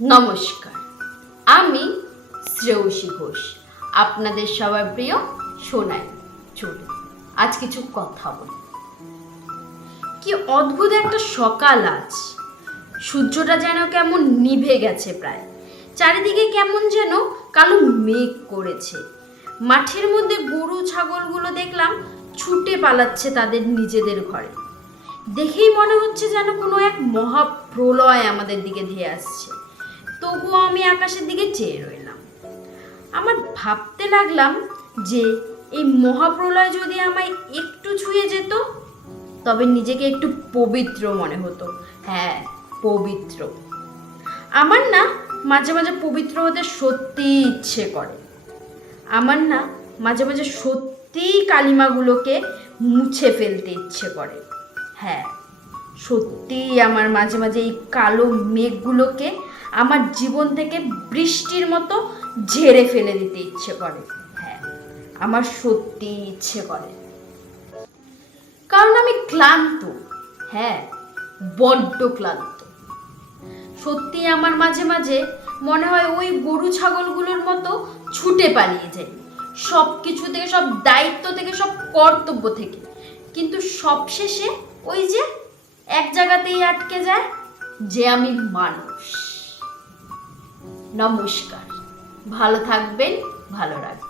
নমস্কার। আমি শ্রেয়সী ঘোষ, আপনাদের সবার প্রিয় সোনাই চলুন আজ কিছু কথা বলি। কি অদ্ভুত একটা সকাল আজ। সূর্যটা যেন কেমন নিভে গেছে প্রায়। চারিদিকে কেমন যেন কালো মেঘ করেছে। মাঠের মধ্যে গরু ছাগলগুলো দেখলাম ছুটে পালাচ্ছে তাদের নিজেদের ঘরে। দেখেই মনে হচ্ছে যেন কোনো এক মহাপ্রলয় আমাদের দিকে ধেয়ে আসছে। তবুও আমি আকাশের দিকে চেয়ে রইলাম। আমার ভাবতে লাগলাম যে, এই মহাপ্রলয় যদি আমায় একটু ছুঁয়ে যেত, তবে নিজেকে একটু পবিত্র মনে হতো। হ্যাঁ পবিত্র। আমার না মাঝে মাঝে পবিত্র হতে সত্যিই ইচ্ছে করে। আমার না মাঝে মাঝে সত্যিই কালিমাগুলোকে মুছে ফেলতে ইচ্ছে করে। হ্যাঁ সত্যিই আমার মাঝে মাঝে এই কালো মেঘগুলোকে আমার জীবন থেকে বৃষ্টির মতো ঝেড়ে ফেলে দিতে ইচ্ছে করে। হ্যাঁ আমার সত্যিই ইচ্ছে করে। কারণ আমি ক্লান্ত। হ্যাঁ বড্ড ক্লান্ত। সত্যি আমার মাঝে মাঝে মনে হয় ওই গরু ছাগলগুলোর মতো ছুটে পালিয়ে যাই। সব কিছু থেকে, সব দায়িত্ব থেকে, সব কর্তব্য থেকে। কিন্তু সবশেষে ওই যে এক জায়গাতেই আটকে যায় যে আমি মানুষ। নমস্কার। ভালো থাকবেন ভালো রাখবেন।